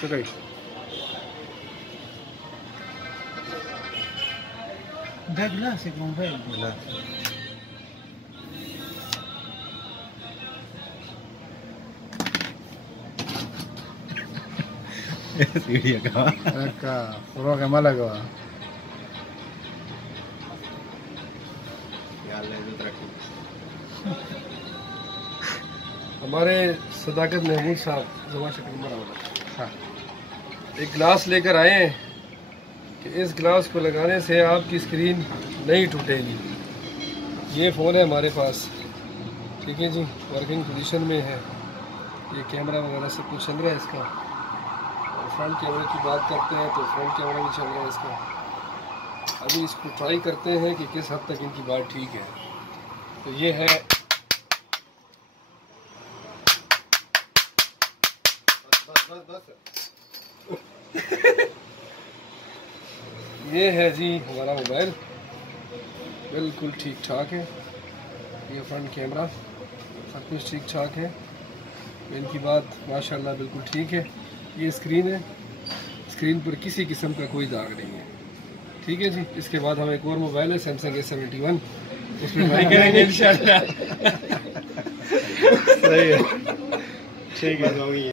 चलो Dah gelas saya kong fail. Gelas. सीढ़ी का पूरा के माला का हमारे सदाकत महमूद साहब जमा शक्ल हाँ एक गिलास लेकर आए हैं कि इस गिलास को लगाने से आपकी स्क्रीन नहीं टूटेगी। ये फ़ोन है हमारे पास, ठीक है जी, वर्किंग पोजीशन में है, ये कैमरा वगैरह सब कुछ चल रहा है इसका, और फ्रंट कैमरे की बात करते हैं तो फ्रंट कैमरा भी चल रहा है इसका। अभी इसको ट्राई करते हैं कि किस हद तक इनकी बात ठीक है। तो ये है ये है जी हमारा मोबाइल, बिल्कुल ठीक ठाक है। ये फ्रंट कैमरा सब कुछ ठीक ठाक है, इनकी बात माशाल्लाह बिल्कुल ठीक है। ये स्क्रीन है, स्क्रीन पर किसी किस्म का कोई दाग नहीं है, ठीक है जी। इसके बाद हमें एक और मोबाइल है सैमसंग A71, उसमें ट्राई करेंगे इंशाल्लाह। सही है, ठीक है।